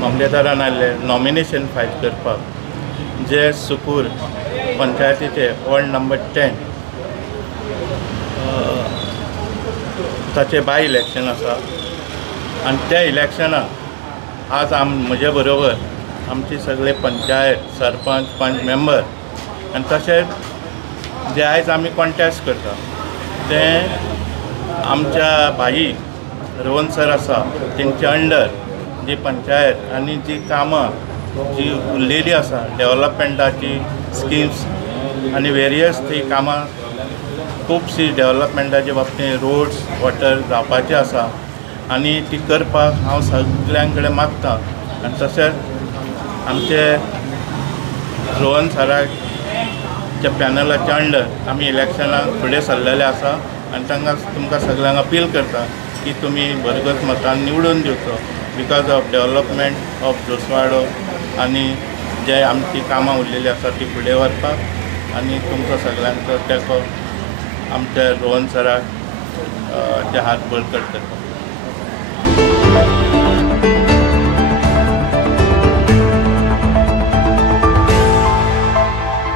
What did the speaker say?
मामलेदारान आयले nomination file करपाक जे सुकूर पंचायतीचे वॉर्ड नंबर 10 ताचे बाय इलेक्शन आसा आनी त्या इलेक्शनाक आज म्हजे बरोबर आमची सगळे पंचायत सरपंच पंच मेंबर आनी तशेंच जे आयज आमी कॉन्टेस्ट करता ते आमच्या भाई रोहन सर आसा तेंचे अंडर जी पंचायत आनी जी कामां जी उरलेली आसा डेव्हलपमेंटाची स्किम्स आनी वेरियस ती कामां खुबशी डेव्हलपमेंटाच्या बाबतींत रोड्स वॉटर जावपाची आसा आनी ती करपाक हांव सगळ्यां कडेन मागतां आनी तशेंच आमचे रोहन सराच्या पॅनलाच्या अंडर आमी इलेक्शनाक फुडें सरलेले आसा आनी तुमकां सगळ्यांक अपील करता की तुमी भरगत मतान निवडून दिवचो बिकॉज ऑफ डेव्हलपमेंट ऑफ जोसवाडो आनी जे आमची कामां उरलेली आसा ती फुडें व्हरपाक आनी तुमचो सगळ्यांचो तेंको आमच्या रोहन सराक जे हात बळकट करता.